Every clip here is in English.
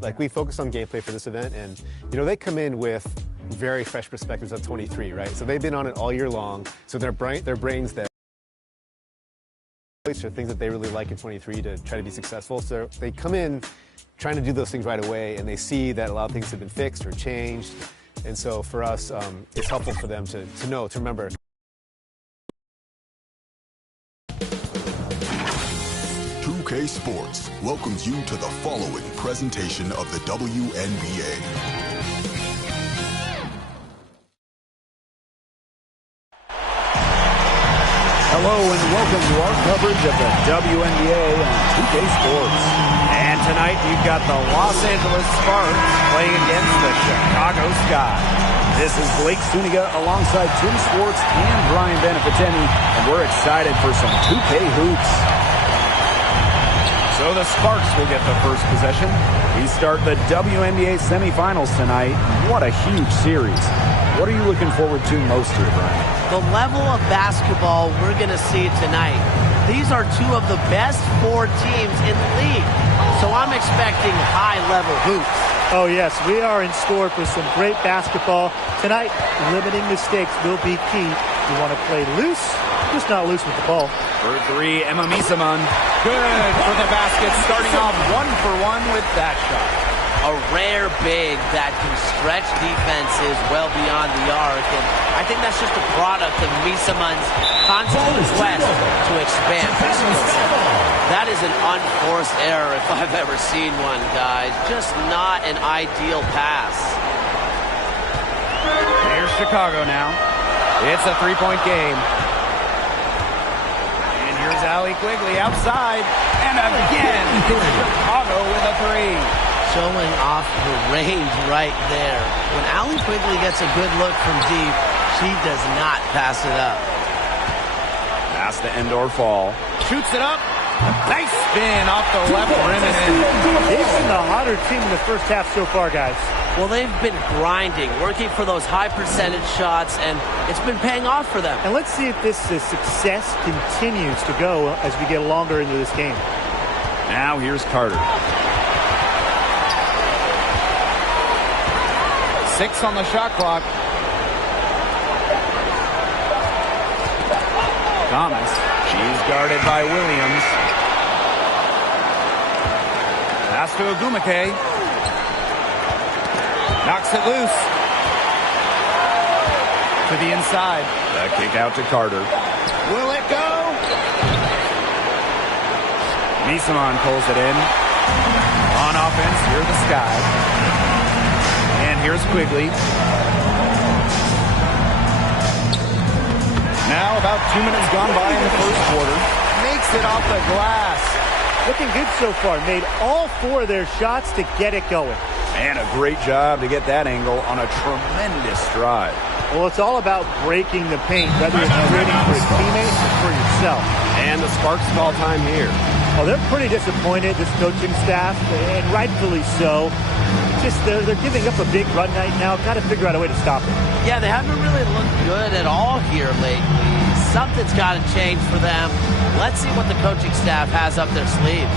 Like, we focus on gameplay for this event, and, you know, they come in with very fresh perspectives of 23, right? So they've been on it all year long, so their brains that are things that they really like in 23 to try to be successful. So they come in trying to do those things right away, and they see that a lot of things have been fixed or changed. And so for us, it's helpful for them to know, to remember. 2K Sports welcomes you to the following presentation of the WNBA. Hello and welcome to our coverage of the WNBA on 2K Sports. And tonight you've got the Los Angeles Sparks playing against the Chicago Sky. This is Blake Suniga alongside Tim Swartz and Brian Beneficeni, and we're excited for some 2K hoops. So the Sparks will get the first possession. We start the WNBA Semifinals tonight. What a huge series. What are you looking forward to most here, Brian? The level of basketball we're going to see tonight. These are two of the best four teams in the league. So I'm expecting high-level hoops. Oh, yes, we are in store for some great basketball. Tonight, limiting mistakes will be key. You want to play loose, just not loose with the ball. For three, Emma Misaman. Good for the basket, starting off 1-for-1 with that shot. A rare big that can stretch defenses well beyond the arc, and I think that's just a product of Misaman's constant quest to expand her skill set. That is an unforced error if I've ever seen one, guys. Just not an ideal pass. Here's Chicago now. It's a three-point game. And here's Allie Quigley outside. And again, Chicago with a three. Showing off the range right there. When Allie Quigley gets a good look from deep, she does not pass it up. Pass to Endor Fall. Shoots it up. Nice spin off the left rim and in. They've been the hotter team in the first half so far, guys. Well, they've been grinding, working for those high percentage shots, and it's been paying off for them. And let's see if this success continues to go as we get longer into this game. Now here's Carter. 6 on the shot clock. Thomas. She's guarded by Williams. Pass to Ogumake. Knocks it loose. To the inside. The kick out to Carter. Will it go? Misaman pulls it in. On offense, here the Sky. And here's Quigley. Now about 2 minutes gone by in the first quarter. Makes it off the glass. Looking good so far. Made all 4 of their shots to get it going. And a great job to get that angle on a tremendous drive. Well, it's all about breaking the paint, whether it's creating for a teammate or for yourself. And the Sparks call time here. Well, they're pretty disappointed, this coaching staff, and rightfully so. Just they're giving up a big run right now. Got to figure out a way to stop it. Yeah, they haven't really looked good at all here lately. Something's got to change for them. Let's see what the coaching staff has up their sleeve.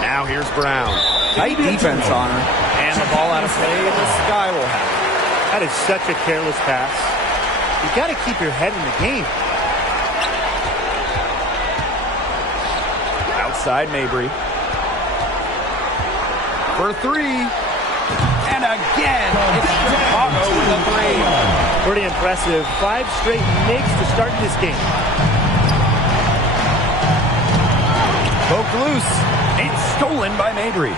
Now here's Brown. Tight defense on her. And the ball out of play. The Sky will have it. That is such a careless pass. You got to keep your head in the game. Outside Mabry. For three. And again, it's Chicago with a three. Pretty impressive. 5 straight makes to start this game. Poked loose. It's stolen by Mabry.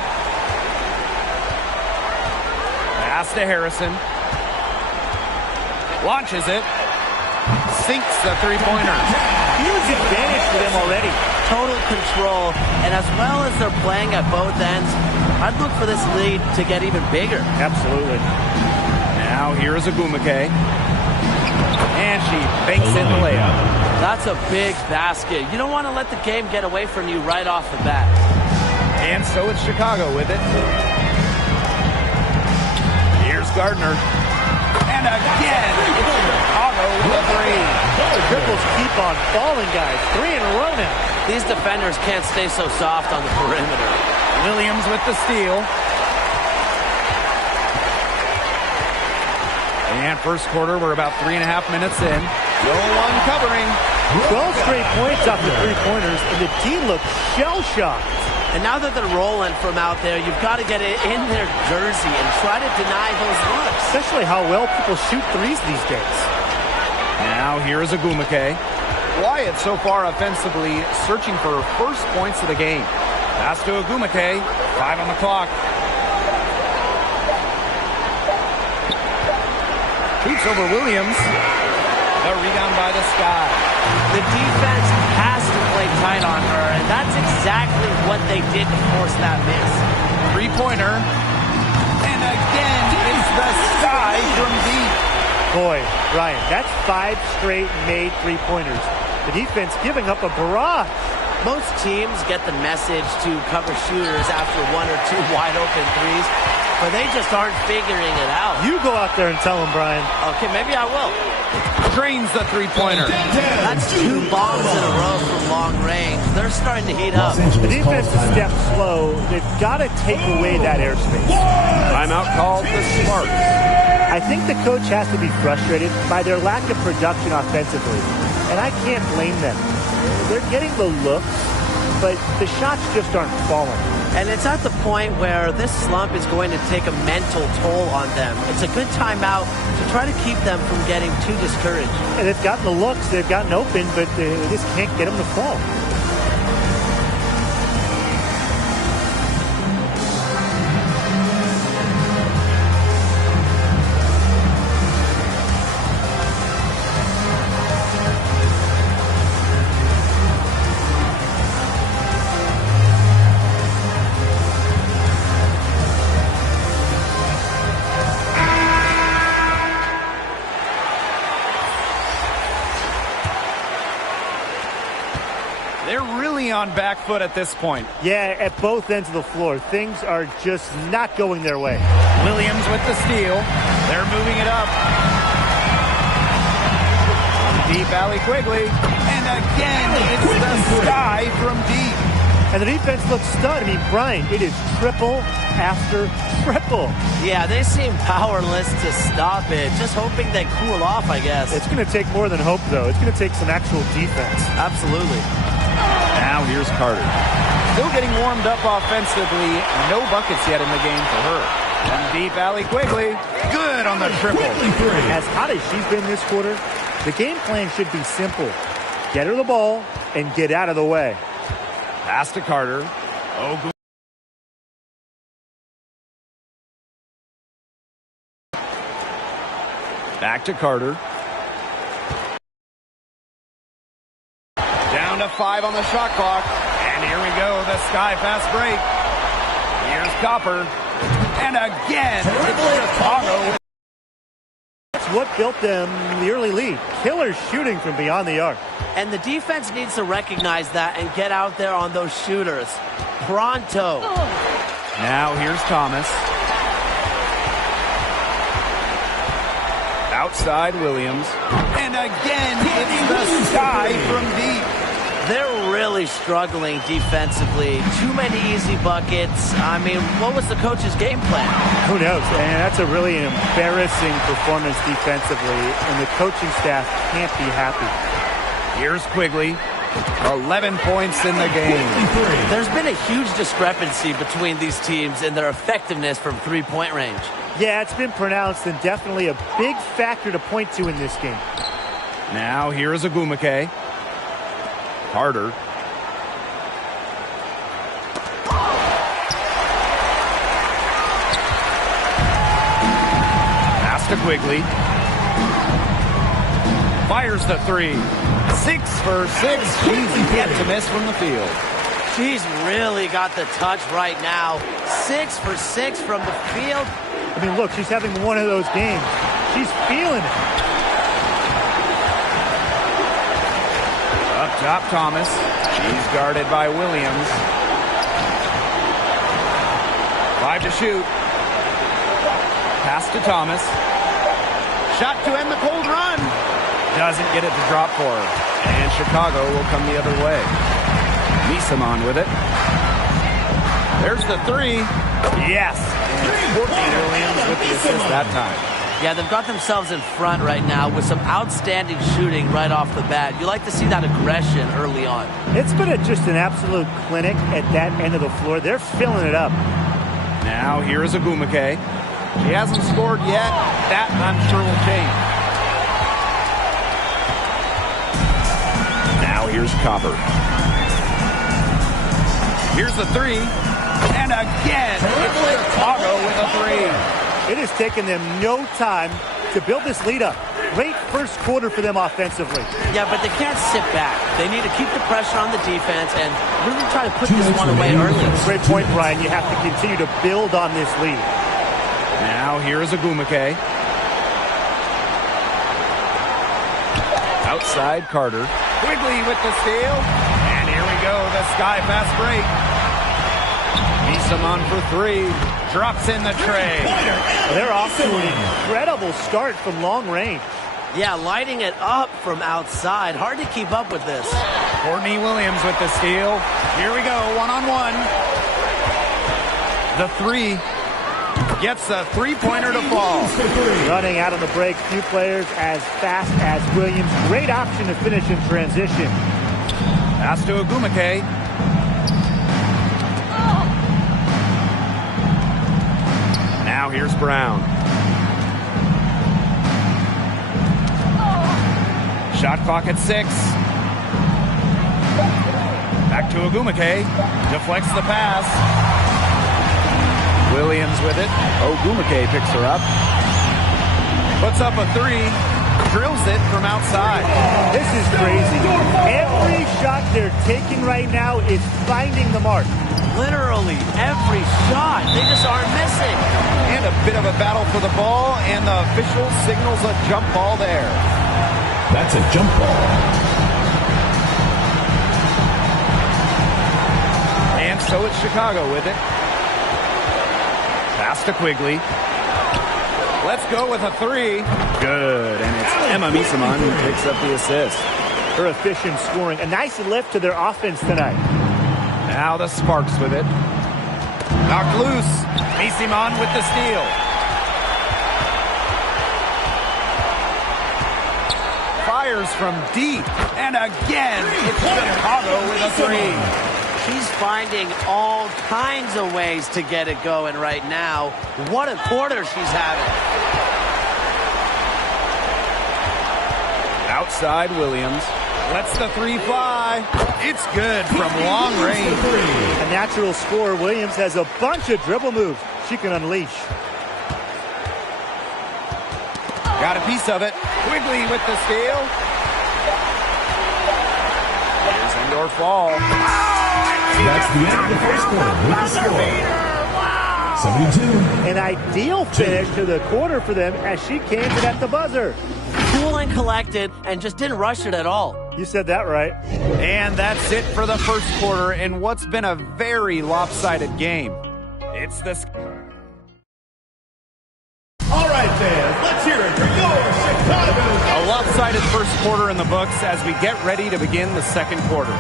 Pass to Harrison. Launches it. Sinks the three-pointer. Huge advantage for them already. Total control, and as well as they're playing at both ends, I'd look for this lead to get even bigger. Absolutely. Now here's Agumake. And she banks in the layup. That's a big basket. You don't want to let the game get away from you right off the bat. And so it's Chicago with it. Here's Gardner. And again, it's Chicago with a three. The triples keep on falling, guys. 3 in a row now. These defenders can't stay so soft on the perimeter. Williams with the steal. And first quarter, we're about 3.5 minutes in. No one covering. 12 straight points off the three-pointers, and the team looks shell-shocked. And now that they're rolling from out there, you've got to get it in their jersey and try to deny those looks. Especially how well people shoot threes these days. Now here's Agumake. Wyatt so far offensively searching for first points of the game. Pass to Agumake. 5 on the clock. Shoots over Williams. The rebound by the Sky. The defense has to play tight on her, and that's exactly what they did to force that miss. Three-pointer. And again, it's the Sky from deep. Boy, Ryan, that's 5 straight made three-pointers. The defense giving up a barrage. Most teams get the message to cover shooters after 1 or 2 wide-open threes, but they just aren't figuring it out. You go out there and tell them, Brian. Okay, maybe I will. Drains the three-pointer. That's 2 bombs in a row from long range. They're starting to heat up. The defense is step slow. They've got to take away that airspace. Timeout called the Sparks. I think the coach has to be frustrated by their lack of production offensively, and I can't blame them. They're getting the looks, but the shots just aren't falling. And it's at the point where this slump is going to take a mental toll on them. It's a good timeout to try to keep them from getting too discouraged. And they've gotten the looks, they've gotten open, but they just can't get them to fall. On back foot at this point. Yeah, at both ends of the floor. Things are just not going their way. Williams with the steal. They're moving it up. Deep alley Quigley. And again, it's the Sky from deep. And the defense looks stunned. I mean, Brian, it is triple after triple. Yeah, they seem powerless to stop it. Just hoping they cool off, I guess. It's going to take more than hope, though. It's going to take some actual defense. Absolutely. Now here's Carter. Still getting warmed up offensively. No buckets yet in the game for her. And deep alley Quigley. Good on the triple. As hot as she's been this quarter, the game plan should be simple. Get her the ball and get out of the way. Pass to Carter. Back to Carter. Down to 5 on the shot clock. And here we go, the Sky fast break. Here's Copper. And again, it's Chicago. That's what built them the early lead. Killer shooting from beyond the arc. And the defense needs to recognize that and get out there on those shooters. Pronto. Now here's Thomas. Outside Williams. And again, it's the Sky from deep. They're really struggling defensively. Too many easy buckets. I mean, what was the coach's game plan? Who knows? And that's a really embarrassing performance defensively, and the coaching staff can't be happy. Here's Quigley. 11 points in the game. There's been a huge discrepancy between these teams in their effectiveness from three-point range. Yeah, it's been pronounced and definitely a big factor to point to in this game. Now here's Agumake. Carter. to Quigley. Fires the three. 6 for 6. She's yet to miss from the field. She's really got the touch right now. 6 for 6 from the field. I mean, look, she's having one of those games. She's feeling it. Up top, Thomas. She's guarded by Williams. 5 to shoot. Pass to Thomas. Shot to end the cold run. Doesn't get it to drop for her. And Chicago will come the other way. Misaman with it. There's the three. Yes. And Courtney Williams with the assist that time. Yeah, they've got themselves in front right now with some outstanding shooting right off the bat. You like to see that aggression early on. It's been just an absolute clinic at that end of the floor. They're filling it up. Now here is Agumake. She hasn't scored yet. That I'm sure will change. Now here's Copper. Here's the three. And again, it's Chicago with a three. It has taken them no time to build this lead up. Great first quarter for them offensively. Yeah, but they can't sit back. They need to keep the pressure on the defense and really try to put this one away early. Great point, Brian. You have to continue to build on this lead. Now here is Agumake. Outside Carter. Quigley with the steal. And here we go, the sky fast break. Misaman for three. Drops in the tray. They're off to an incredible start from long range. Yeah, lighting it up from outside. Hard to keep up with this. Courtney Williams with the steal. Here we go, one-on-one. The three gets a three-pointer to fall. Running out on the break, few players as fast as Williams. Great option to finish in transition. Pass to Agumake. Now here's Brown. Shot clock at 6. Back to Agumake. Deflects the pass. Williams with it. Agumake picks her up. Puts up a three. Drills it from outside. This is crazy. Every shot they're taking right now is finding the mark. Literally every shot. They just aren't missing. And a bit of a battle for the ball, and the official signals a jump ball there. That's a jump ball. And so it's Chicago with it. Pass to Quigley. Let's go with a three. Good, and it's Emma Misaman who picks up the assist. Her efficient scoring. A nice lift to their offense tonight. Now the Sparks with it. Knocked loose. Misaman with the steal. Fires from deep. And again, it's Chicago with a three. She's finding all kinds of ways to get it going right now. What a quarter she's having. Outside Williams. Lets the three fly. It's good from long range. A natural scorer, Williams has a bunch of dribble moves she can unleash. Got a piece of it. Quigley with the steal. Here's indoor fall. That's the end of the first quarter with the score. 72. An ideal finish to the quarter for them as she came to at the buzzer. Cool and collected and just didn't rush it at all. You said that right. And that's it for the first quarter in what's been a very lopsided game. It's the... All right, fans, let's hear it for your Chicago. A lopsided first quarter in the books as we get ready to begin the second quarter.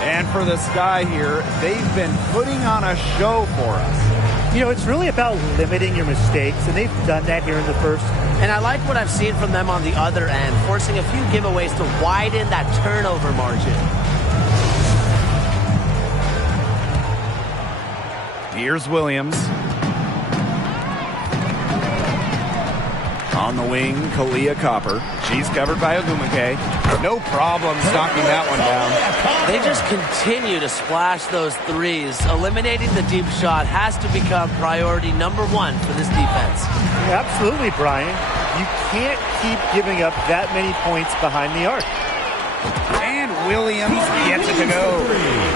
And for the Sky here, they've been putting on a show for us. You know, it's really about limiting your mistakes, and they've done that here in the first. And I like what I've seen from them on the other end, forcing a few giveaways to widen that turnover margin. Here's Williams. On the wing, Kalia Copper. She's covered by Agumake. No problem knocking that one down. They just continue to splash those threes. Eliminating the deep shot has to become priority number one for this defense. Absolutely, Brian. You can't keep giving up that many points behind the arc. And Williams gets it to go.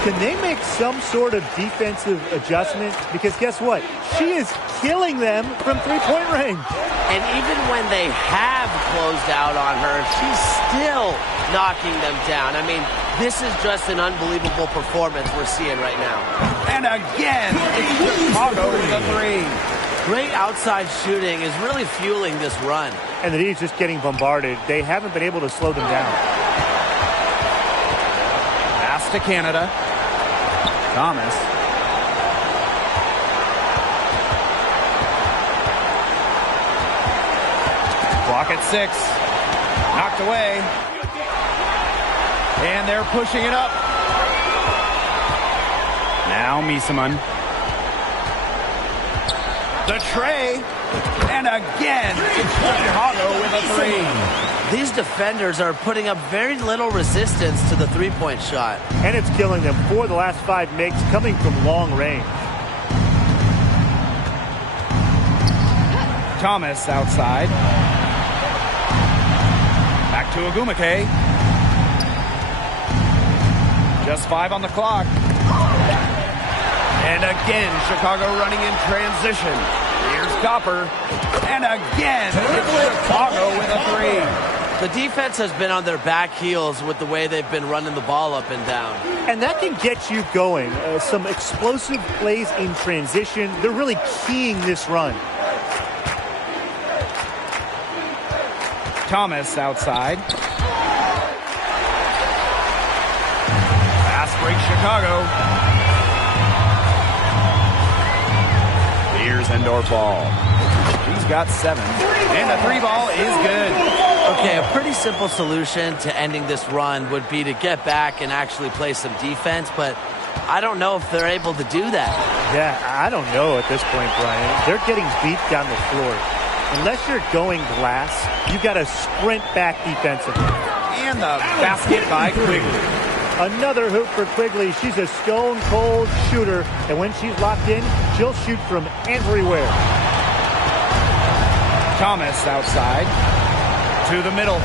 Can they make some sort of defensive adjustment? Because guess what? She is killing them from three-point range. And even when they have closed out on her, she's still knocking them down. I mean, this is just an unbelievable performance we're seeing right now. And again, it's Chicago with a three. Great outside shooting is really fueling this run. And the Heat's just getting bombarded. They haven't been able to slow them down. Pass to Canada. Thomas. Clock at 6. Knocked away. And they're pushing it up. Now Misaman. The tray. And again, it's Chicago with a three. These defenders are putting up very little resistance to the three-point shot. And it's killing them. 4 of the last 5 makes coming from long range. Thomas outside. Back to Ogumake. Just 5 on the clock. And again, Chicago running in transition. Here's Copper. And again, it's Chicago with a three. The defense has been on their back heels with the way they've been running the ball up and down. And that can get you going. Some explosive plays in transition. They're really keying this run. Thomas outside. Fast break Chicago. Here's Endorf ball. He's got 7. And the 3 ball is good. Okay, a pretty simple solution to ending this run would be to get back and actually play some defense, but I don't know if they're able to do that. Yeah, I don't know at this point, Brian. They're getting beat down the floor. Unless you're going glass, you've got to sprint back defensively. And the basket by Quigley. Another hoop for Quigley. She's a stone-cold shooter, and when she's locked in, she'll shoot from everywhere. Thomas outside. To the middle.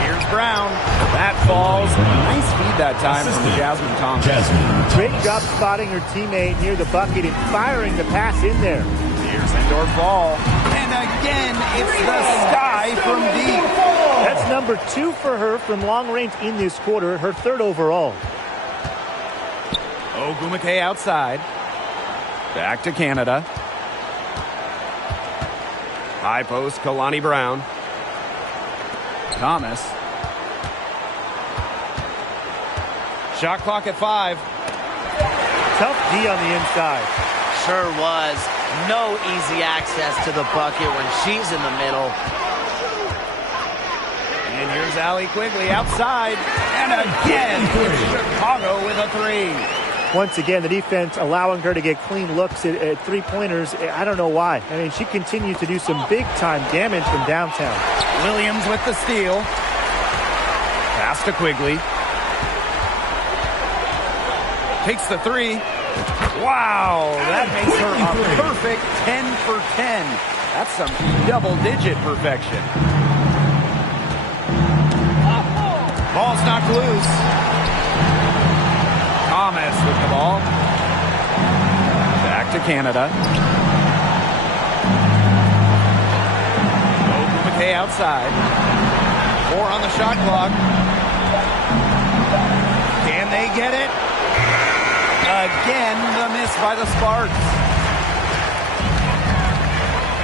Here's Brown. That falls. Nice feed that time from Jasmine Thomas. Great job spotting her teammate near the bucket and firing the pass in there. Here's Endorf ball. And again, it's the sky from deep. That's number 2 for her from long range in this quarter, her 3rd overall. Ogumake outside. Back to Canada. High post, Kalani Brown. Thomas. Shot clock at 5. Tough D on the inside. Sure was. No easy access to the bucket when she's in the middle. And here's Allie Quigley outside. And again, it's Chicago with a 3. Once again, the defense allowing her to get clean looks at three-pointers. I don't know why. I mean, she continues to do some big-time damage from downtown. Williams with the steal. Pass to Quigley. Takes the 3. Wow, that makes her a perfect 10 for 10. That's some double-digit perfection. Ball's knocked loose. Thomas with the ball. Back to Canada. Ogumake outside. 4 on the shot clock. Can they get it? Again, the miss by the Sparks.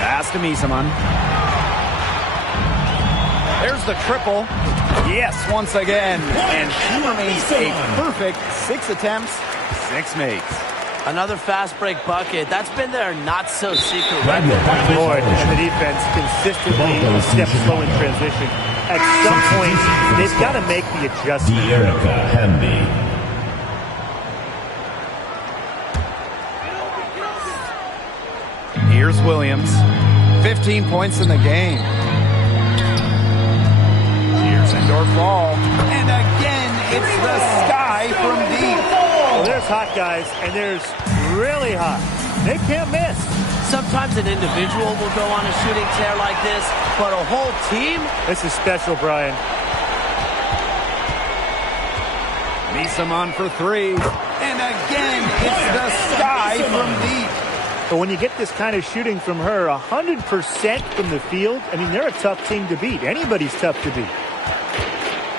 Pass to Misaman. There's the triple. Yes, once again. And she remains a perfect 6 attempts, 6 makes. Another fast break bucket. That's been their not-so-secret weapon. And the defense consistently steps slow in transition. At some point, they've got to make the adjustment. Erica Hamby. Here's Williams. 15 points in the game. Here's Endorf ball. And again, it's the sky from deep. Well, there's hot guys, and there's really hot. They can't miss. Sometimes an individual will go on a shooting tear like this, but a whole team? This is special, Brian. Misaman for three. And again, it's the sky from deep. But when you get this kind of shooting from her, 100% from the field, I mean, they're a tough team to beat. Anybody's tough to beat.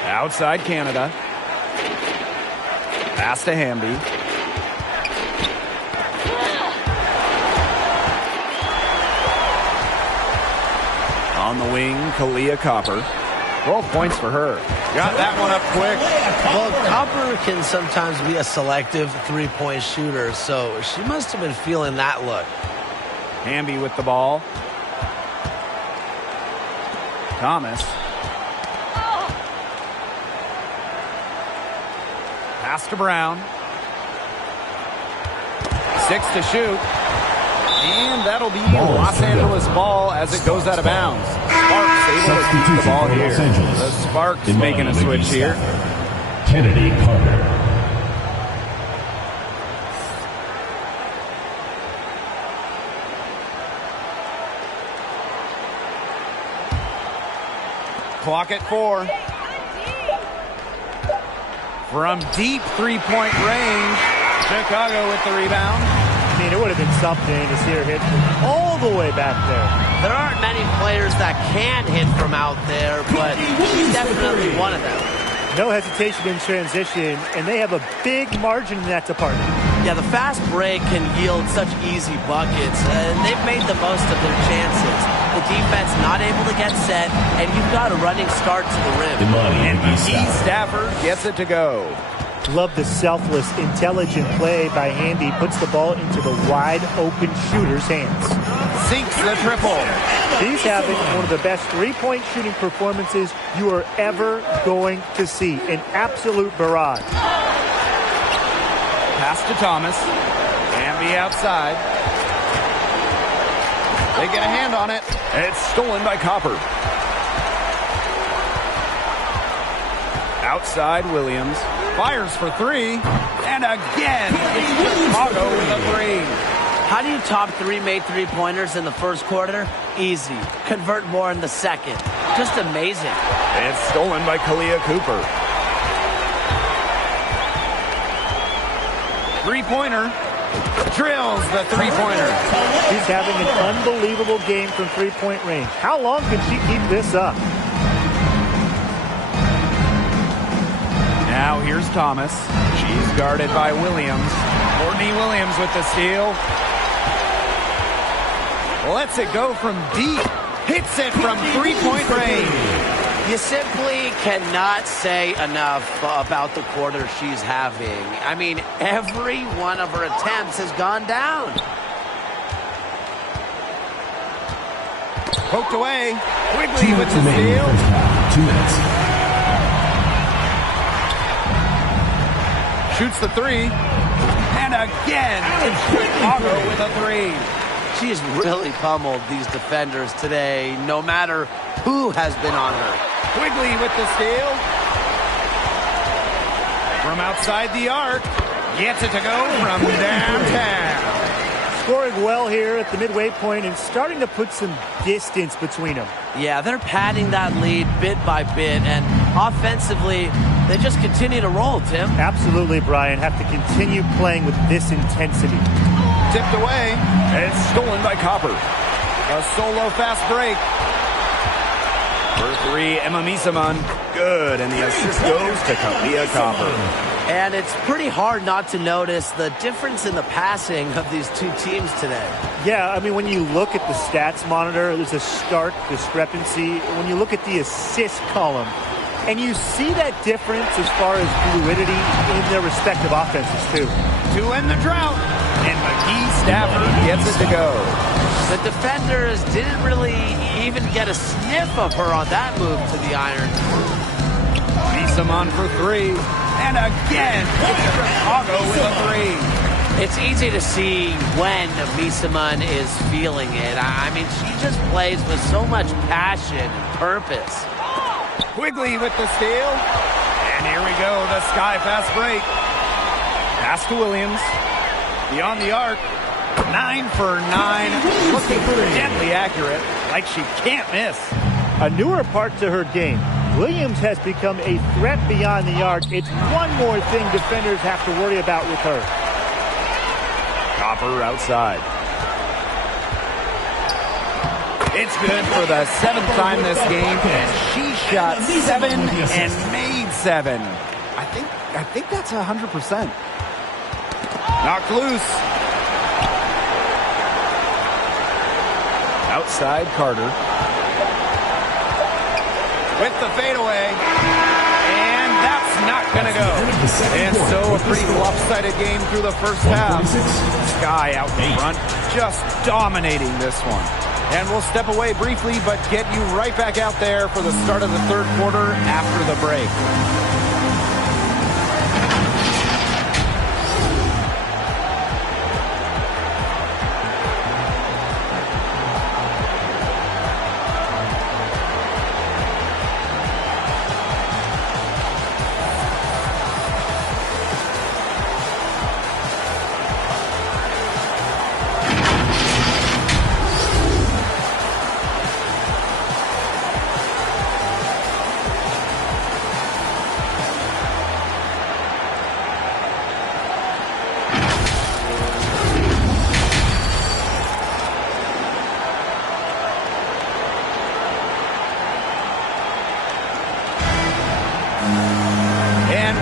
Outside Canada. Pass to Hamby. On the wing, Kalia Copper. 12 points for her. Got that one up quick. Well, Copper can sometimes be a selective three-point shooter, so she must have been feeling that look. Hamby with the ball. Thomas. Pass to Brown. 6 to shoot. And that'll be Los Angeles ball as it goes out of bounds. Sparks able to keep the ball here. The Sparks making a switch here. Kennedy Carter. Clock at 4. From deep three-point range, Chicago with the rebound. I mean, it would have been something to see her hit from all the way back there. There aren't many players that can hit from out there, but she's definitely one of them. No hesitation in transition, and they have a big margin in that department. Yeah, the fast break can yield such easy buckets, and they've made the most of their chances. The defense not able to get set, and you've got a running start to the rim. And Stafford gets it to go. Love the selfless, intelligent play by Hamby. Puts the ball into the wide-open shooter's hands. Sinks the triple. She's having one of the best three-point shooting performances you are ever going to see. An absolute barrage. Pass to Thomas. Hamby outside. They get a hand on it. It's stolen by Copper. Outside Williams. Fires for three. And again, it's Chicago with a three. How do you top 3 made three-pointers in the first quarter? Easy. Convert more in the second. Just amazing. It's stolen by Kalia Cooper. Three-pointer. Drills the three-pointer. She's having an unbelievable game from three-point range. How long can she keep this up? Now here's Thomas. She's guarded by Williams. Courtney Williams with the steal. Lets it go from deep. Hits it from three-point range. You simply cannot say enough about the quarter she's having. I mean, every one of her attempts has gone down. Poked away. Quigley with the steal. 2 minutes. Shoots the three. And again, it's Chicago with a three. She's really pummeled these defenders today, no matter who has been on her. Quigley with the steal. From outside the arc. Gets it to go from downtown. Scoring well here at the midway point and starting to put some distance between them. Yeah, they're padding that lead bit by bit, and offensively, they just continue to roll, Tim. Absolutely, Brian. Have to continue playing with this intensity. Tipped away. And it's stolen by Copper. A solo fast break. For three, Emma Misaman. Good, and the assist goes to Kalia Copper. And it's pretty hard not to notice the difference in the passing of these two teams today. Yeah, I mean, when you look at the stats monitor, there's a stark discrepancy. When you look at the assist column, and you see that difference as far as fluidity in their respective offenses, too. To end the drought. And McGee Stafford gets it to go. The defenders didn't really even get a sniff of her on that move to the iron. Misaman for three. And again, it's Chicago with a three. It's easy to see when Misaman is feeling it. I mean, she just plays with so much passion and purpose. Quigley with the steal. And here we go, the sky fast break. Pass to Williams. Beyond the arc. 9 for 9, looking deadly accurate, like she can't miss. A newer part to her game. Williams has become a threat beyond the arc. It's one more thing defenders have to worry about with her. Copper outside. It's good for the 7th time this game, and she shot 7 and made 7. I think that's 100%. Knocked loose. Outside Carter. With the fadeaway. And that's not going to go. And so a pretty lopsided game through the first half. Sky out in front, just dominating this one. And we'll step away briefly, but get you right back out there for the start of the third quarter after the break.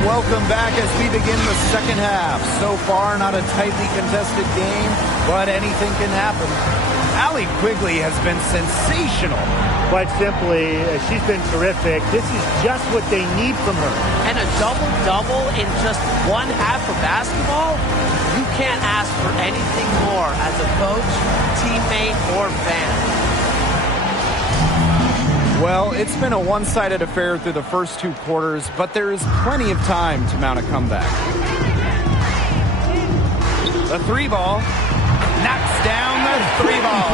Welcome back as we begin the second half. So far, not a tightly contested game, but anything can happen. Allie Quigley has been sensational. Quite simply, she's been terrific. This is just what they need from her. And a double-double in just one half of basketball? You can't ask for anything more as a coach, teammate, or fan. Well, it's been a one-sided affair through the first 2 quarters, but there is plenty of time to mount a comeback. The 3-ball knocks down the 3-ball.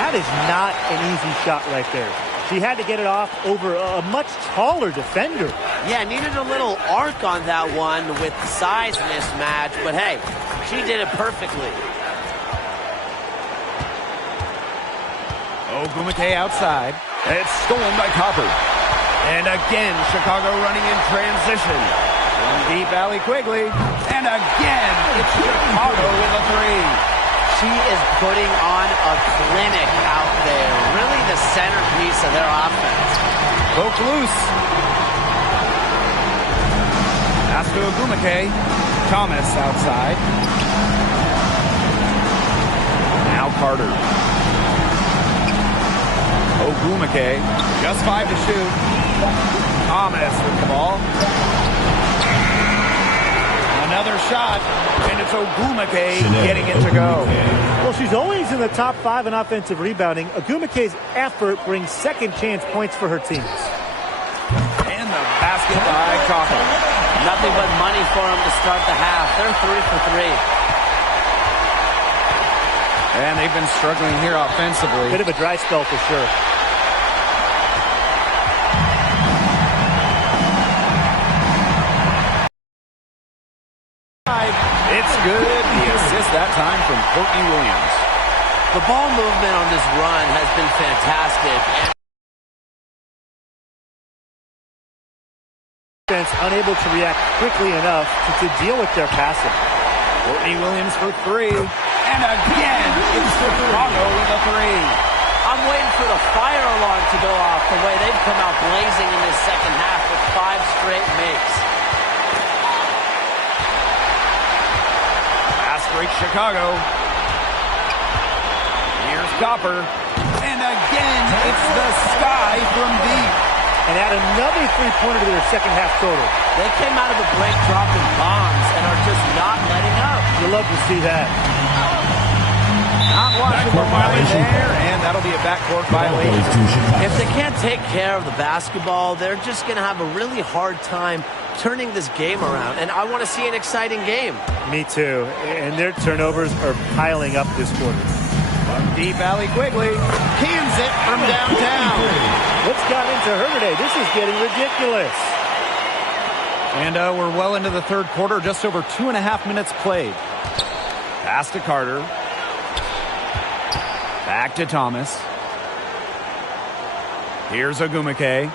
That is not an easy shot right there. She had to get it off over a much taller defender. Yeah, needed a little arc on that one with the size mismatch, but hey, she did it perfectly. Ogumake outside. It's stolen by Copper. And again, Chicago running in transition. One deep, Allie Quigley. And again, it's Chicago with a 3. She is putting on a clinic out there. Really the centerpiece of their offense. Poke loose. Pass to Ogumake. Thomas outside. Now Carter. Ogumake, just 5 to shoot. Thomas with the ball. Another shot, and it's Ogumake getting it to go. Well, she's always in the top 5 in offensive rebounding. Ogumake's effort brings second chance points for her teams. And the basket by Copper. Nothing but money for them to start the half. They're 3 for 3. And they've been struggling here offensively. Bit of a dry spell for sure. It's good. The assist that time from Courtney Williams. The ball movement on this run has been fantastic. Unable to react quickly enough to deal with their passing. Courtney Williams for 3. And again, it's Chicago with a 3. I'm waiting for the fire alarm to go off the way they've come out blazing in this second half with 5 straight makes. Fast break Chicago. Here's Copper. And again, it's the Sky from deep. And add another 3-pointer to their second half total. They came out of the break dropping bombs and are just not letting up. You love to see that. Not watchable violation there, and that'll be a backcourt violation. If they can't take care of the basketball, they're just going to have a really hard time turning this game around. And I want to see an exciting game. Me too. And their turnovers are piling up this quarter. One deep, Allie Quigley cans it from downtown. What's got into her today? This is getting ridiculous. And we're well into the third quarter, just over 2.5 minutes played. Pass to Carter. Back to Thomas. Here's Ogumake.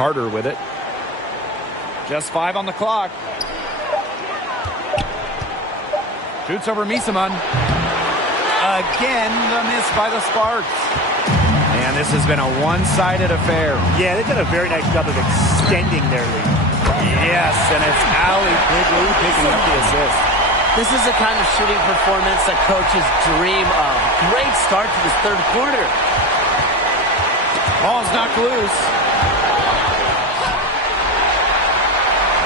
Carter with it. Just 5 on the clock. Shoots over Misaman. Again, the miss by the Sparks. And this has been a one-sided affair. Yeah, they've done a very nice job of extending their lead. Yes, and it's Allie Quigley picking up the assist. This is the kind of shooting performance that coaches dream of. Great start to this third quarter. Ball's knocked loose.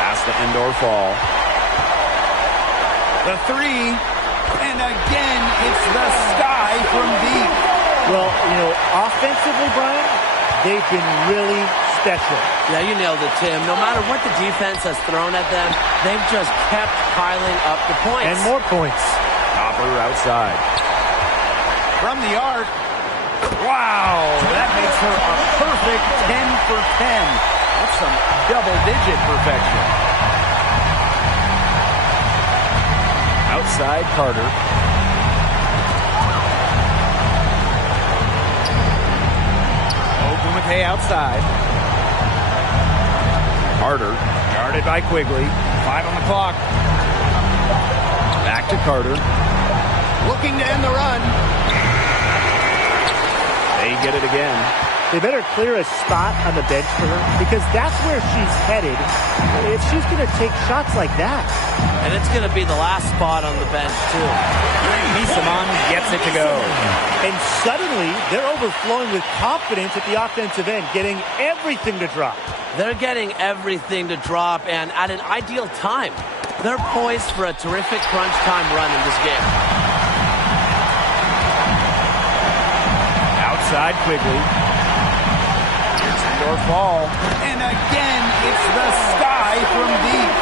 Pass to Endor Fall. The three, and again, it's the sky from deep. Well, you know, offensively, Brian, they've been really special. Yeah, you nailed it, Tim. No matter what the defense has thrown at them, they've just kept piling up the points. And more points. Copper outside. From the arc. Wow, that makes her a perfect 10 for 10. That's some double-digit perfection. Outside Carter. Ogumake outside. Carter, guarded by Quigley. 5 on the clock. Back to Carter. Looking to end the run. They get it again. They better clear a spot on the bench for her because that's where she's headed if she's going to take shots like that. And it's going to be the last spot on the bench, too. Misaman gets it to go. And suddenly, they're overflowing with confidence at the offensive end, getting everything to drop. They're getting everything to drop, and at an ideal time. They're poised for a terrific crunch time run in this game. Outside Quigley. Here's Endor Fall. And again, it's the sky from deep.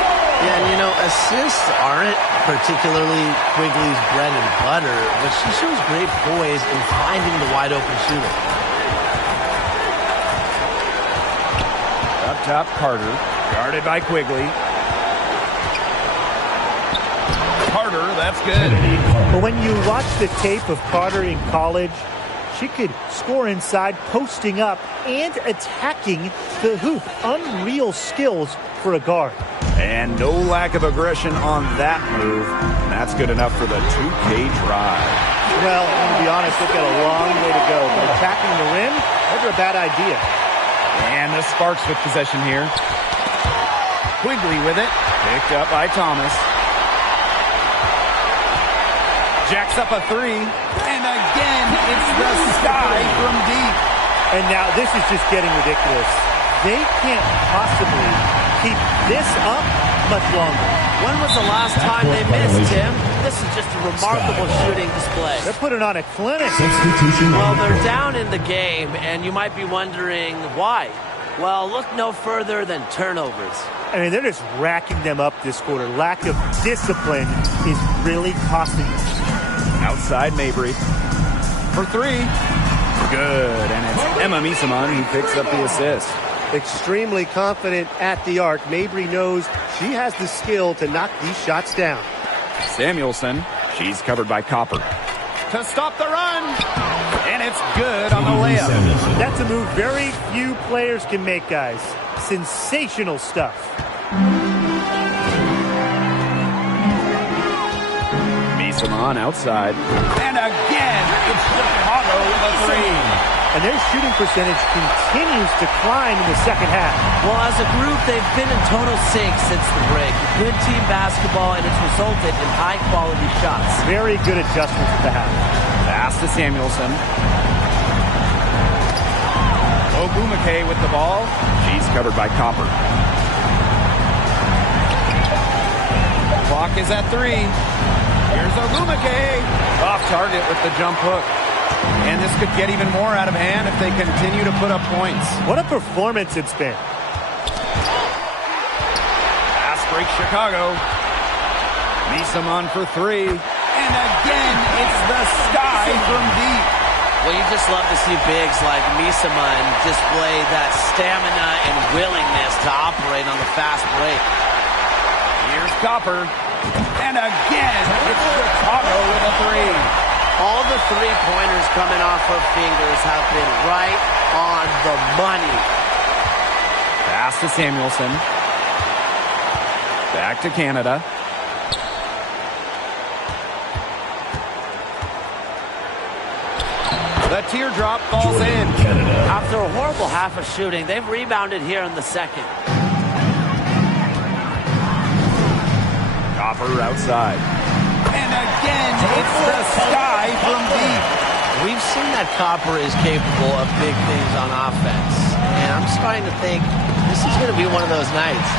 Yeah, and you know, assists aren't particularly Quigley's bread and butter, but she shows great poise in finding the wide open shooter. Up top, Carter. Guarded by Quigley. Carter, that's good. But when you watch the tape of Carter in college, she could score inside, posting up, and attacking the hoop. Unreal skills for a guard. And no lack of aggression on that move. That's good enough for the 2K drive. Well, to be honest, they've got a long way to go. But attacking the rim, never a bad idea. And the Sparks with possession here. Quigley with it. Picked up by Thomas. Jacks up a three. And again, it's the sky from deep. And now this is just getting ridiculous. They can't possibly keep this up much longer. When was the last time they missed, Tim? This is just a remarkable shooting display. They're putting on a clinic. Well, they're down in the game, and you might be wondering why. Well, look no further than turnovers. I mean, they're just racking them up this quarter. Lack of discipline is really costing them. Outside Mabry. For three. Good. And it's Emma Misaman who picks up the assist. Extremely confident at the arc. Mabry knows she has the skill to knock these shots down. Samuelson. She's covered by Copper. To stop the run. And it's good on the layup. That's a move very few players can make, guys. Sensational stuff. Misaman outside. And again, it's Chicago with a three. And their shooting percentage continues to climb in the second half. Well, as a group, they've been in total sync since the break. Good team basketball, and it's resulted in high-quality shots. Very good adjustments at the half. Pass to Samuelson. Ogumake with the ball. She's covered by Copper. Clock is at 3. Here's Ogumake. Off target with the jump hook. And this could get even more out of hand if they continue to put up points. What a performance it's been. Pass break Chicago. Misaman for 3. And again, it's the sky from deep. Well, you just love to see bigs like Misaman display that stamina and willingness to operate on the fast break. Here's Copper. And again, it's Chicago with a three. All the three-pointers coming off her fingers have been right on the money. Pass to Samuelson. Back to Canada. The teardrop falls in. After a horrible half of shooting, they've rebounded here in the second. Copper outside. And again, it's the sky from deep. We've seen that Copper is capable of big things on offense. And I'm starting to think this is going to be one of those nights.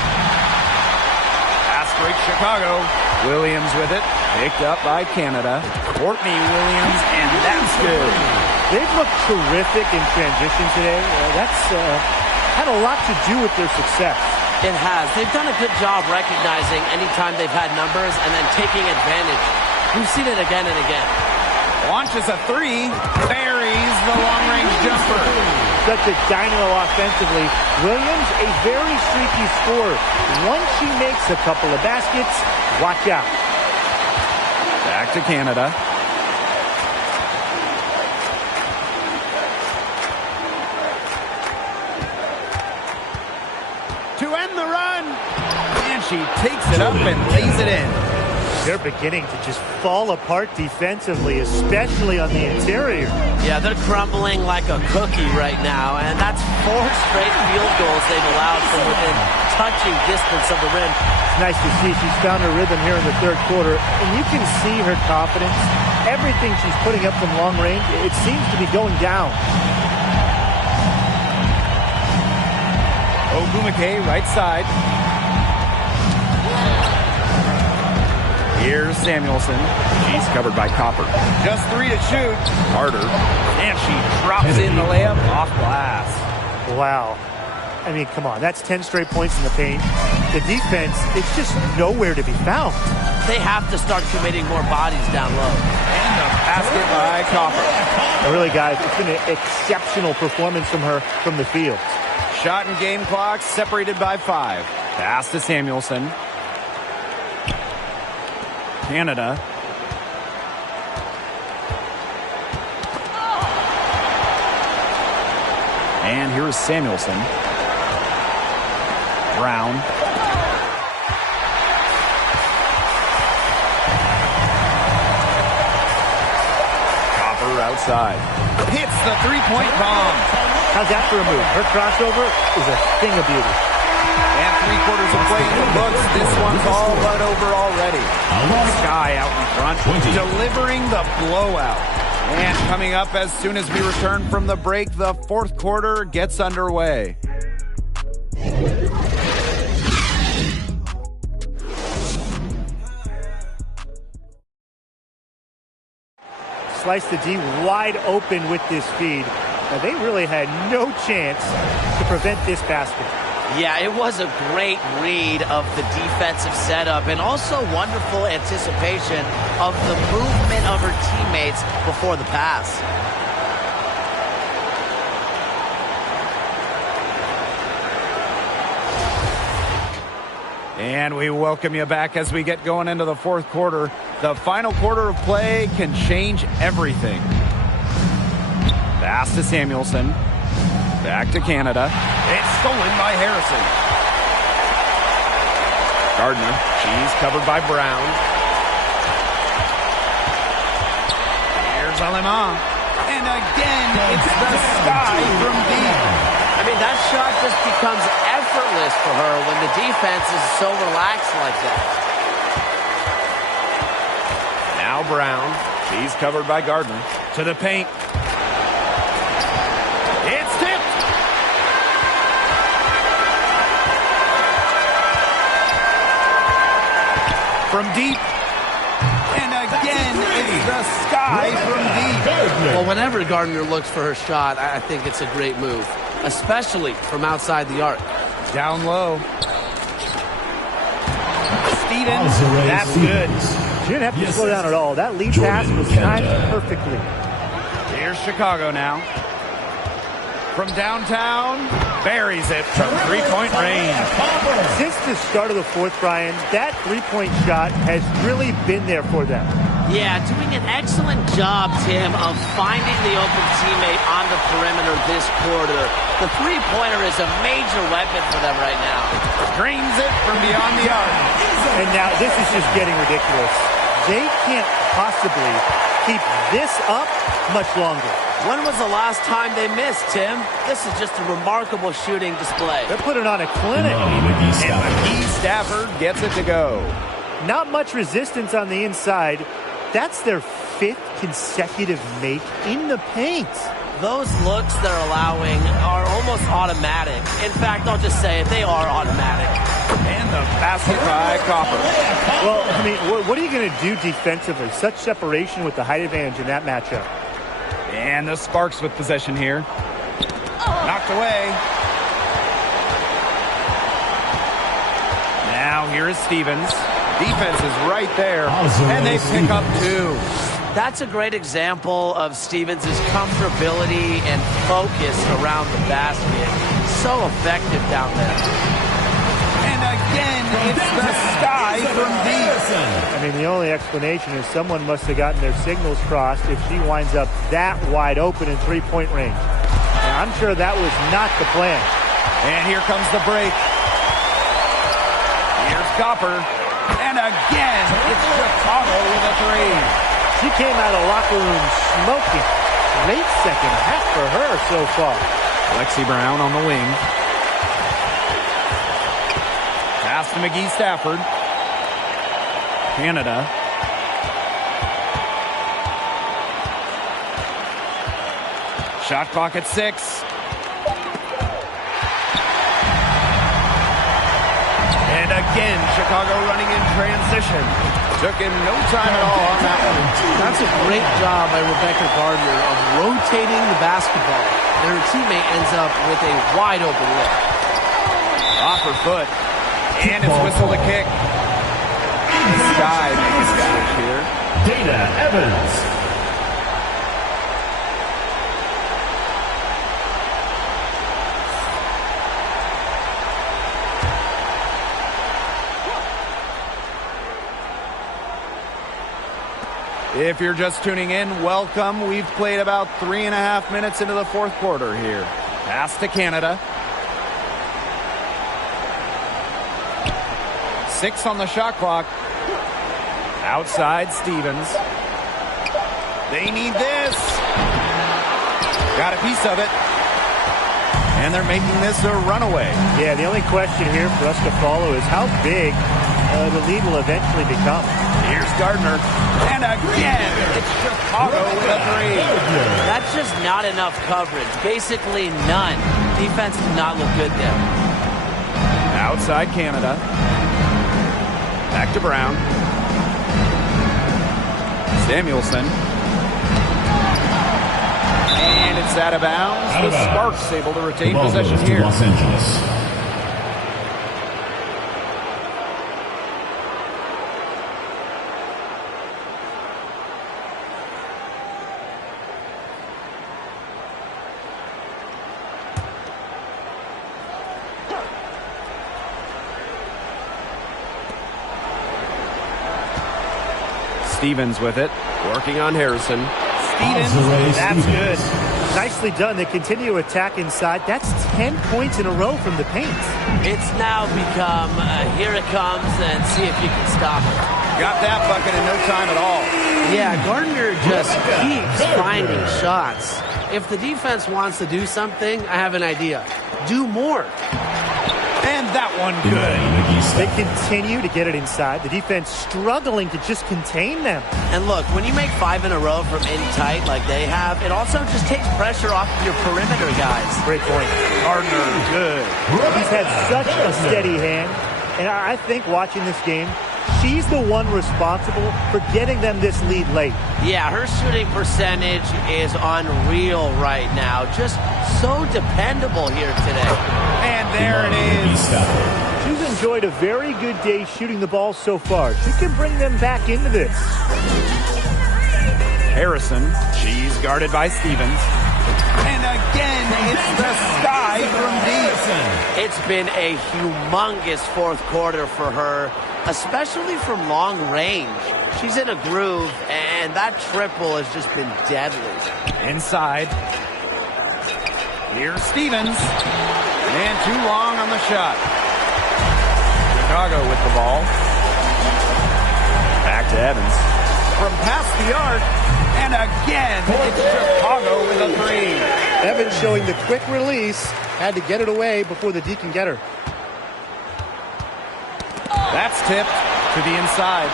Pass break Chicago. Williams with it. Picked up by Canada. Courtney Williams, and that's good. They've looked terrific in transition today. That's had a lot to do with their success. It has. They've done a good job recognizing anytime they've had numbers and then taking advantage. We've seen it again and again. Launches a three. Buries the long-range jumper. Such a dynamo offensively. Williams, a very streaky scorer. Once she makes a couple of baskets, watch out. Back to Canada. To end the run. And she takes it up and lays it in. They're beginning to just fall apart defensively, especially on the interior. Yeah, they're crumbling like a cookie right now, and that's 4 straight field goals they've allowed from within touching distance of the rim. It's nice to see she's found her rhythm here in the third quarter, and you can see her confidence. Everything she's putting up from long range, it seems to be going down. Ogumake, right side. Here's Samuelson. She's covered by Copper. Just 3 to shoot. Carter. And she drops in the layup off glass. Wow. I mean, come on. That's 10 straight points in the paint. The defense, it's just nowhere to be found. They have to start committing more bodies down low. And the basket by Copper. Really, guys, it's been an exceptional performance from her from the field. Shot and game clock separated by 5. Pass to Samuelson. Canada. And here's Samuelson. Brown. Copper outside. Hits the three-point bomb. How's that for a move? Her crossover is a thing of beauty. And 3/4 of play in the books. This one's all but over already. Sky out in front, delivering the blowout. And coming up as soon as we return from the break, the fourth quarter gets underway. Slice the D wide open with this feed. Now, they really had no chance to prevent this basket. Yeah, it was a great read of the defensive setup and also wonderful anticipation of the movement of her teammates before the pass. And we welcome you back as we get going into the fourth quarter. The final quarter of play can change everything. Pass to Samuelson. Back to Canada. It's stolen by Harrison. Gardner. She's covered by Brown. Here's Alema. And again, it's the sky from deep. I mean, that shot just becomes effortless for her when the defense is so relaxed like that. Now Brown. She's covered by Gardner. To the paint. It's tipped. From deep. And again, it's the sky from deep. Well, whenever Gardner looks for her shot, I think it's a great move, especially from outside the arc. Down low. Stevens, that's good. She didn't have to slow down at all. That lead pass was timed perfectly. Here's Chicago now. from downtown, buries it from three-point range. Since the start of the fourth, Brian, that three-point shot has really been there for them. Yeah, doing an excellent job, Tim, of finding the open teammate on the perimeter this quarter. The three-pointer is a major weapon for them right now. Drains it from beyond the arc. And now this is just getting ridiculous. They can't possibly keep this up much longer. When was the last time they missed, Tim? This is just a remarkable shooting display. They're putting on a clinic. And McGee Stafford gets it to go. Not much resistance on the inside. That's their fifth consecutive make in the paint. Those looks they're allowing are almost automatic. In fact, I'll just say it, they are automatic. And the basket by Copper. Well, I mean, what are you going to do defensively? Such separation with the height advantage in that matchup. And the Sparks with possession here. Knocked away. Now here is Stevens. Defense is right there. And they pick up two. That's a great example of Stevens' comfortability and focus around the basket. So effective down there. And again, it's the sky from deep. I mean, the only explanation is someone must have gotten their signals crossed if she winds up that wide open in three-point range. Now, I'm sure that was not the plan. And here comes the break. Here's Copper. And again, it's Chicago with a three. She came out of locker room smoking. Great second half for her so far. Lexi Brown on the wing. Pass to McGee Stafford. Canada. Shot clock at 6. And again, Chicago running in transition. Took in no time at all on that one. That's a great job by Rebecca Gardner of rotating the basketball. And her teammate ends up with a wide open look. Off her foot. And it's whistle to kick. Sky making a switch here. Dana Evans. If you're just tuning in, welcome. We've played about 3.5 minutes into the fourth quarter here. Pass to Canada. 6 on the shot clock. Outside Stevens. They need this. Got a piece of it. And they're making this a runaway. Yeah, the only question here for us to follow is how big the lead will eventually become. Here's Gardner. And again, it's Chicago with a three. That's just not enough coverage. Basically none. Defense did not look good there. Outside Canada. Back to Brown. Samuelson. And it's out of bounds. The Sparks able to retain possession here. Los Angeles. Stevens with it. Working on Harrison. Stevens. That's good. Nicely done. They continue to attack inside. That's 10 points in a row from the paint. It's now become, here it comes, and see if you can stop it. Got that bucket in no time at all. Yeah, Gardner just keeps finding shots. If the defense wants to do something, I have an idea. Do more. And that one good. They continue to get it inside. The defense struggling to just contain them. And look, when you make 5 in a row from in tight like they have, it also just takes pressure off of your perimeter guys. Great point. Gardner, good. He's had such a steady hand. And I think watching this game, she's the one responsible for getting them this lead late. Yeah, her shooting percentage is unreal right now. Just so dependable here today. And there it is. She's enjoyed a very good day shooting the ball so far. She can bring them back into this. Harrison, she's guarded by Stevens. And again, it's the sky from deep. It's been a humongous fourth quarter for her, especially from long range. She's in a groove, and that triple has just been deadly. Inside. Here's Stevens. And too long on the shot. Chicago with the ball. Back to Evans. From past the arc. And again, it's Chicago with a three. Evans showing the quick release. Had to get it away before the D can get her. That's tipped to the inside.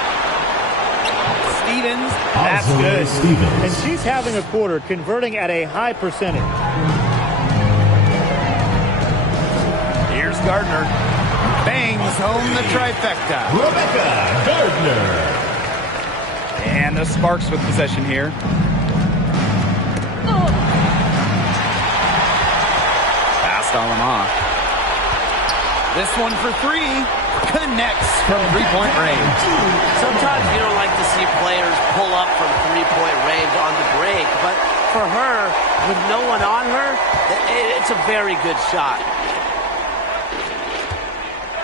Stevens, that's good. And she's having a quarter, converting at a high percentage. Here's Gardner. Bangs home the trifecta. Rebecca Gardner. And the Sparks with possession here. Pass on Lamar. This one for three. Connects from three-point range. Sometimes you don't like to see players pull up from three-point range on the break, but for her, with no one on her, it's a very good shot.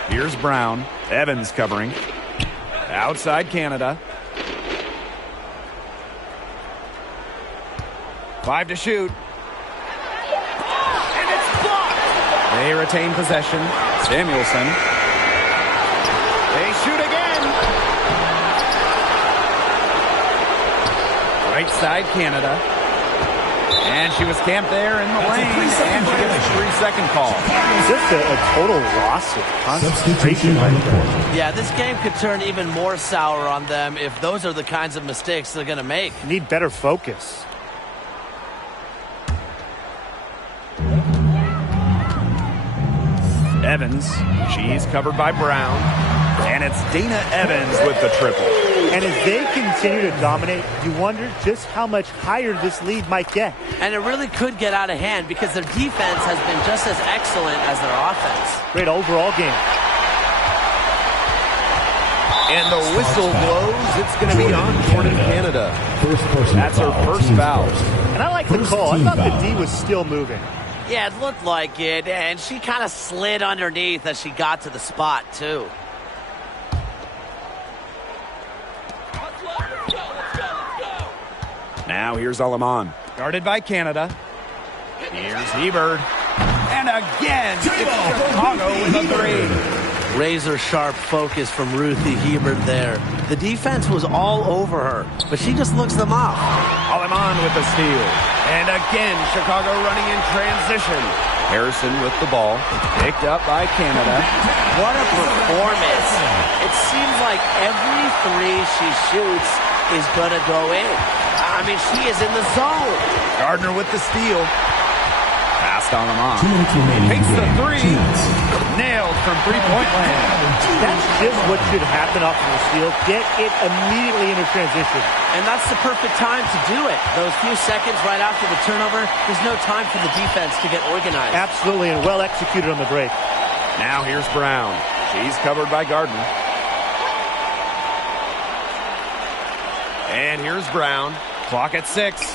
Here's Brown. Evans covering. Outside Canada. 5 to shoot. And it's blocked. They retain possession. Samuelson. They shoot again. Right side Canada. And she was camped there in the lane. And she gets a 3-second call. Just a total loss of concentration on the court. Yeah, this game could turn even more sour on them if those are the kinds of mistakes they're going to make. Need better focus. Evans. She's covered by Brown. And it's Dana Evans with the triple. And as they continue to dominate, you wonder just how much higher this lead might get. And it really could get out of hand because their defense has been just as excellent as their offense. Great overall game. And the whistle blows. It's going to be on Jordan Canada. That's her first foul. And I like the call. I thought the D was still moving. Yeah, it looked like it, and she kind of slid underneath as she got to the spot, too. Now here's Aleman. Guarded by Canada. Here's Hebert. And again, it's Chicago with a three. Razor sharp focus from Ruthie Hebert there. The defense was all over her, but she just looks them off. Aleman with the steal. And again, Chicago running in transition. Harrison with the ball. Picked up by Canada. What a performance. It seems like every three she shoots is going to go in. I mean, she is in the zone. Gardner with the steal. Passed on Aleman. Takes the three. Nailed from three-point land. That's just what should happen off of the steal. Get it immediately into transition. And that's the perfect time to do it. Those few seconds right after the turnover, there's no time for the defense to get organized. Absolutely, and well executed on the break. Now here's Brown. She's covered by Gardner. And here's Brown. Clock at 6.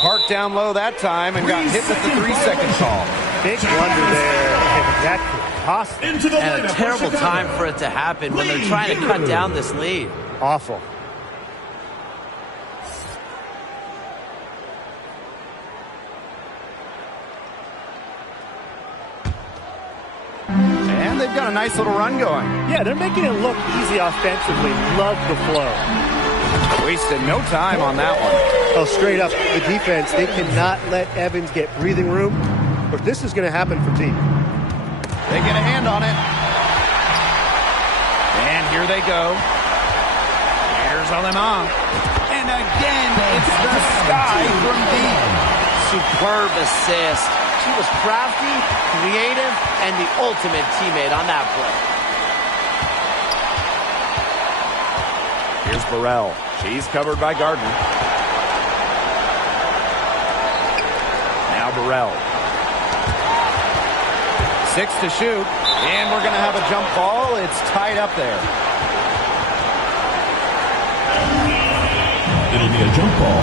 Parked down low that time and got hit with the 3-second call. Big blunder there, and that could cost them. And a terrible time for it to happen when they're trying to cut down this lead. Awful. And they've got a nice little run going. Yeah, they're making it look easy offensively. Love the flow. Wasted no time on that one. Well, straight up, the defense, they cannot let Evans get breathing room, or this is going to happen for team. They get a hand on it. And here they go. Here's Aleman. And again, it's the sky from deep. Superb assist. She was crafty, creative, and the ultimate teammate on that play. Here's Burrell. She's covered by Gardner. Now Burrell. 6 to shoot. And we're going to have a jump ball. It's tied up there. It'll be a jump ball.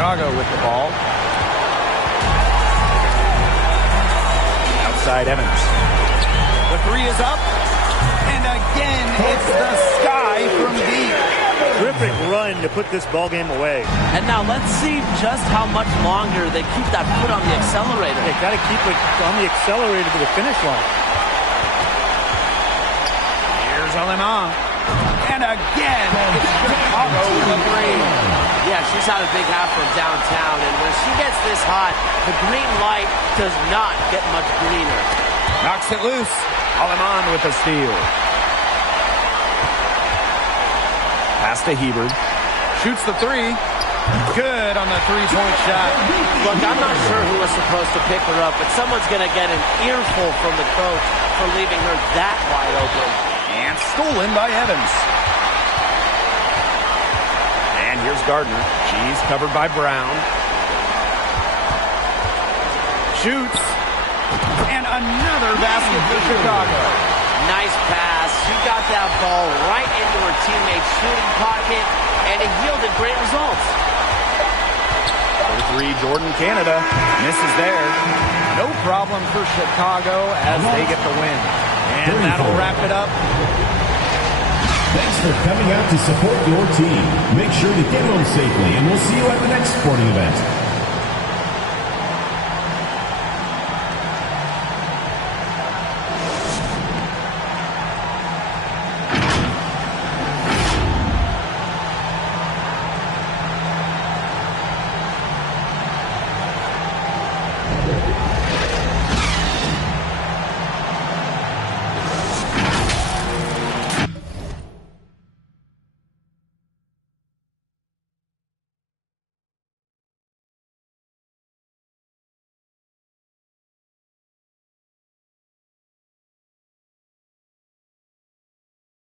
Chicago with the ball. Outside Evans. The three is up. And again, it's the Sky from deep. Terrific run to put this ball game away. And now let's see just how much longer they keep that foot on the accelerator. They got to keep it on the accelerator to the finish line. Here's Aleman. And again, it's Chicago with a three. Yeah, she's had a big half from downtown, and when she gets this hot, the green light does not get much greener. Knocks it loose. Aleman with a steal. Pass to Hebert. Shoots the three. Good on the three-point shot. Look, I'm not sure who was supposed to pick her up, but someone's going to get an earful from the coach for leaving her that wide open. And stolen by Evans. And here's Gardner. She's covered by Brown. Shoots. And another basket for Chicago. Nice pass. She got that ball right into her teammate's shooting pocket, and it yielded great results. For three, Jordan Canada misses there. No problem for Chicago as they get the win. And that'll wrap it up. Thanks for coming out to support your team. Make sure to get home safely, and we'll see you at the next sporting event.